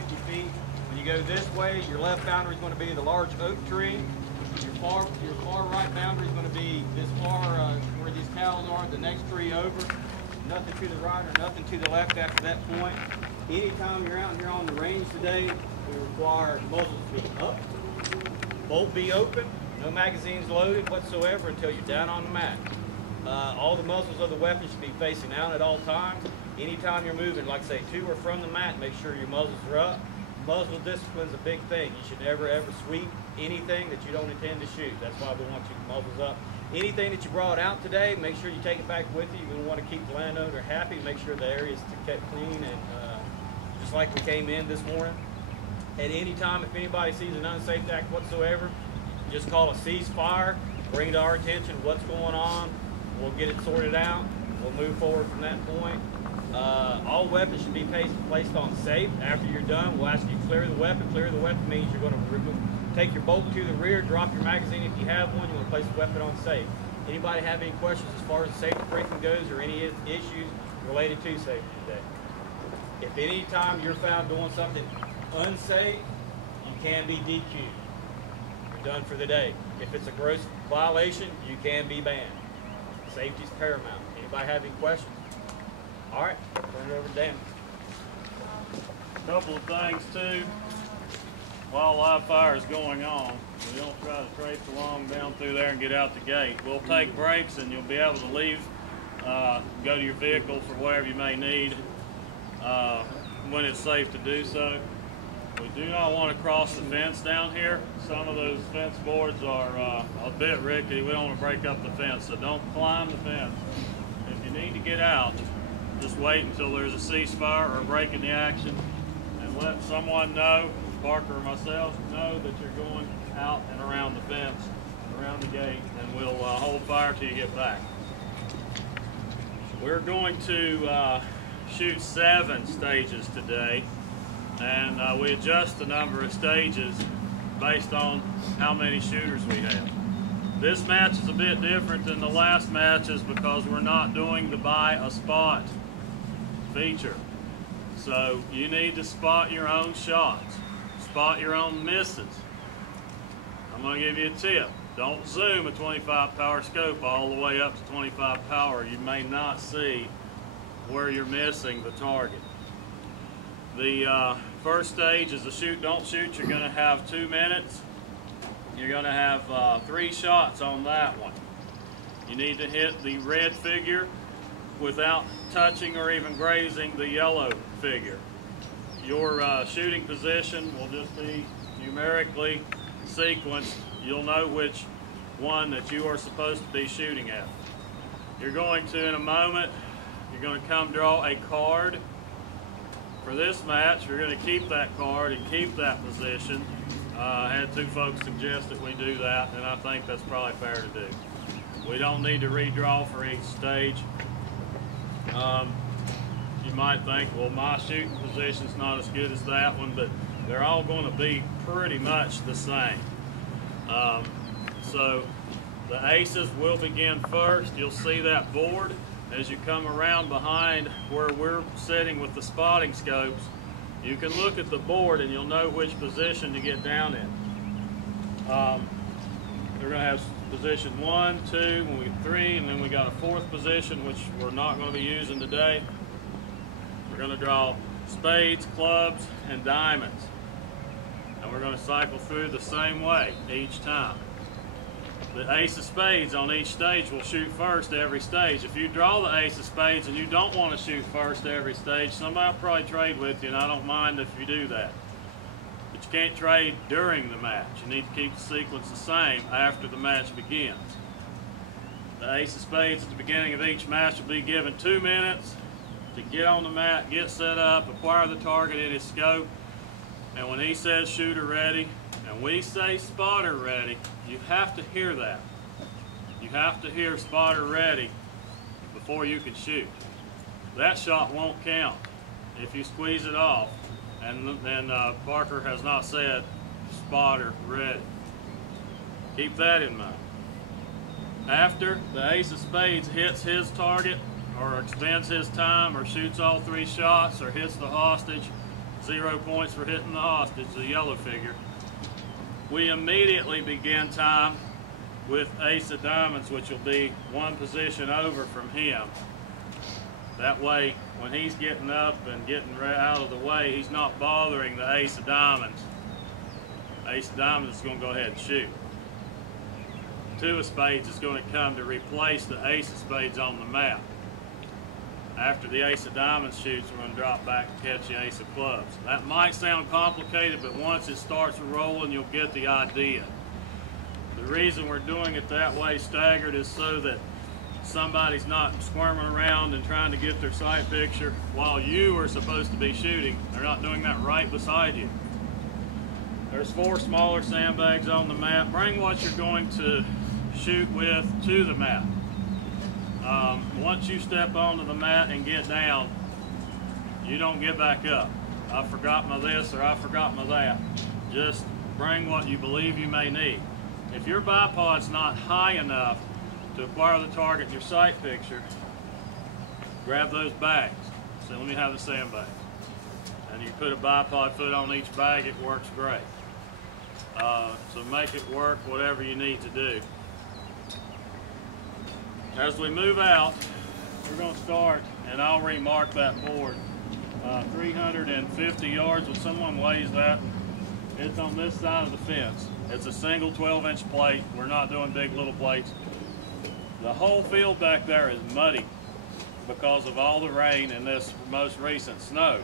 50 feet. When you go this way, your left boundary is going to be the large oak tree. Your far right boundary is going to be this far where these cows are, the next tree over. Nothing to the right or nothing to the left after that point. Anytime you're out here on the range today, we require muzzle to be up, bolt be open, no magazines loaded whatsoever until you're down on the mat. All the muzzles of the weapon should be facing out at all times. Anytime you're moving, like say to or from the mat, make sure your muzzles are up. Muzzle discipline is a big thing. You should never ever sweep anything that you don't intend to shoot. That's why we want you muzzles up. Anything that you brought out today, make sure you take it back with you. We want to keep the landowner happy, make sure the area is kept clean and just like we came in this morning. At any time, if anybody sees an unsafe act whatsoever, just call a ceasefire, bring to our attention what's going on. We'll get it sorted out. We'll move forward from that point. All weapons should be placed on safe. After you're done, we'll ask you to clear the weapon. Clear the weapon means you're going to take your bolt to the rear, drop your magazine if you have one. You want to place the weapon on safe. Anybody have any questions as far as safety briefing goes or any issues related to safety today? If any time you're found doing something unsafe, you can be DQ'd. You're done for the day. If it's a gross violation, you can be banned. Safety is paramount. Anybody have any questions? All right, turn it over to Dan. A couple of things too. While live fire is going on, we don't try to traipse along down through there and get out the gate. We'll take breaks and you'll be able to leave, go to your vehicle for whatever you may need when it's safe to do so. We do not want to cross the fence down here. Some of those fence boards are a bit rickety. We don't want to break up the fence, so don't climb the fence. If you need to get out, just wait until there's a ceasefire or a break in the action and let someone know, Parker or myself, know that you're going out and around the fence, around the gate, and we'll hold fire till you get back. We're going to shoot 7 stages today, and we adjust the number of stages based on how many shooters we have. This match is a bit different than the last matches because we're not doing the buy a spot feature. So you need to spot your own shots, spot your own misses. I'm going to give you a tip. Don't zoom a 25 power scope all the way up to 25 power. You may not see where you're missing the target. The first stage is the shoot, don't shoot. You're going to have 2 minutes. You're going to have 3 shots on that one. You need to hit the red figure without touching or even grazing the yellow figure. Your shooting position will just be numerically sequenced. You'll know which one that you are supposed to be shooting at. You're going to, in a moment, you're going to come draw a card. For this match, you're going to keep that card and keep that position. I had 2 folks suggest that we do that, and I think that's probably fair to do. We don't need to redraw for each stage. You might think, well, my shooting position's not as good as that one, but they're all going to be pretty much the same. So the aces will begin first. You'll see that board as you come around behind where we're sitting with the spotting scopes. You can look at the board and you'll know which position to get down in. They're going to have position 1, 2, 3, and then we got a 4th position which we're not going to be using today. We're going to draw spades, clubs, and diamonds. And we're going to cycle through the same way each time. The ace of spades on each stage will shoot first every stage. If you draw the ace of spades and you don't want to shoot first every stage, somebody will probably trade with you, and I don't mind if you do that. But you can't trade during the match. You need to keep the sequence the same after the match begins. The ace of spades at the beginning of each match will be given 2 minutes to get on the mat, get set up, acquire the target in his scope, and when he says shooter ready, and we say spotter ready, you have to hear that. You have to hear spotter ready before you can shoot. That shot won't count if you squeeze it off and then Parker has not said spotter ready. Keep that in mind. After the ace of spades hits his target or expends his time or shoots all 3 shots or hits the hostage, 0 points for hitting the hostage, the yellow figure. We immediately begin time with ace of diamonds, which will be one position over from him. That way, when he's getting up and getting out of the way, he's not bothering the ace of diamonds. Ace of diamonds is going to go ahead and shoot. 2 of spades is going to come to replace the ace of spades on the map. After the ace of diamonds shoots, we're going to drop back and catch the ace of clubs. That might sound complicated, but once it starts rolling, you'll get the idea. The reason we're doing it that way staggered is so that somebody's not squirming around and trying to get their sight picture while you are supposed to be shooting. They're not doing that right beside you. There's 4 smaller sandbags on the map. Bring what you're going to shoot with to the mat. Once you step onto the mat and get down, you don't get back up. I forgot my this or I forgot my that. Just bring what you believe you may need. If your bipod's not high enough to acquire the target in your sight picture, grab those bags. So let me have the sandbag. And you put a bipod foot on each bag, it works great. So make it work whatever you need to do. As we move out, we're going to start, and I'll remark that board. 350 yards, when someone lays that, it's on this side of the fence. It's a single 12-inch plate. We're not doing big little plates. The whole field back there is muddy because of all the rain and this most recent snow.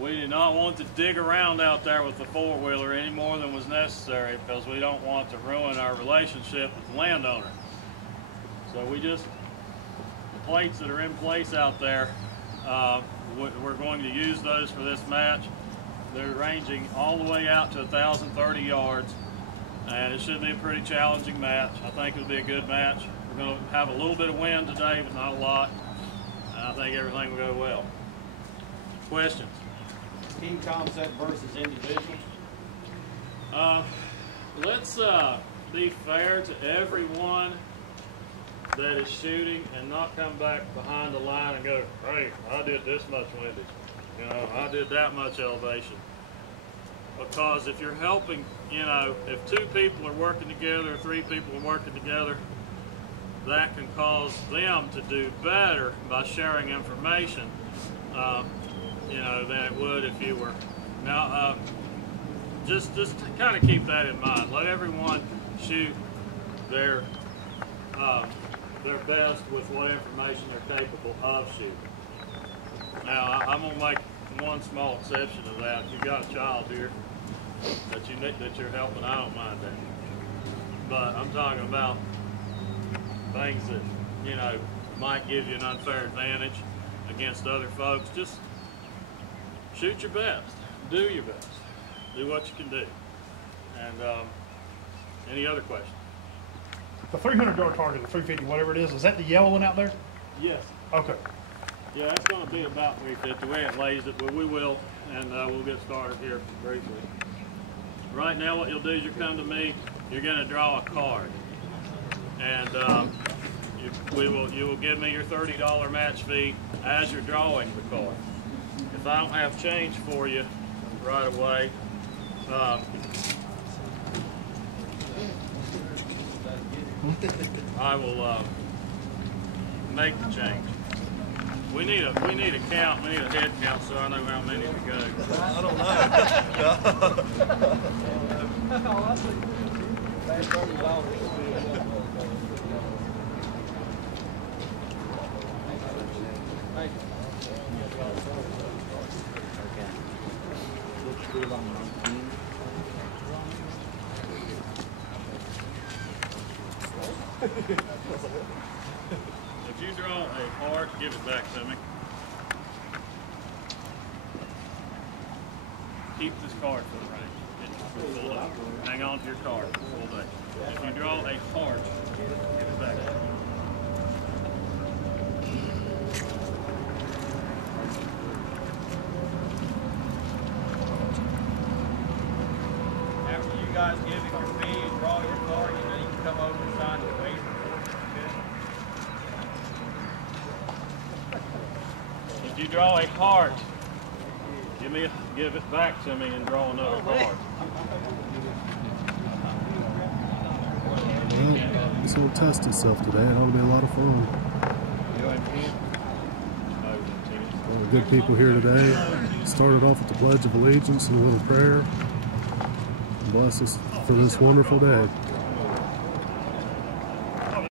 We do not want to dig around out there with the four-wheeler any more than was necessary because we don't want to ruin our relationship with the landowner. So we just, the plates that are in place out there, we're going to use those for this match. They're ranging all the way out to 1,030 yards, and it should be a pretty challenging match. I think it'll be a good match. We're going to have a little bit of wind today, but not a lot. And I think everything will go well. Questions? Team concept versus individual. Let's be fair to everyone that is shooting and not come back behind the line and go, hey, I did this much windage. You know, I did that much elevation. Because if you're helping, you know, if 2 people are working together or 3 people are working together, that can cause them to do better by sharing information, you know, than it would if you were. Now, just kind of keep that in mind. Let everyone shoot their best with what information they're capable of shooting. Now, I'm going to make one small exception to that. If you've got a child here that you're helping, I don't mind that. But I'm talking about things that, you know, might give you an unfair advantage against other folks. Just shoot your best. Do your best. Do what you can do. And any other questions? The 300-yard target, the 350, whatever it is that the yellow one out there? Yes. Okay. Yeah, it's going to be about 350 the way it lays it, but we will, and we'll get started here briefly. Right now, what you'll do is you come to me, you're going to draw a card, and you will give me your $30 match fee as you're drawing the card. If I don't have change for you right away, I will make the change. We need a count. We need a head count so I know how many to go. I don't know. If you draw a heart, give it back to me. Keep this card for the range. Full day. Hang on to your card for full day. If you draw a heart, give it back to me. After you guys give him your fee and draw your card, you know you can come over and sign the waiver report. If you draw a heart, give it back to me and draw another card. Well, this will test itself today. It ought to be a lot of fun. All the good people here today. Started off with the Pledge of Allegiance and a little prayer. Bless us for this wonderful day.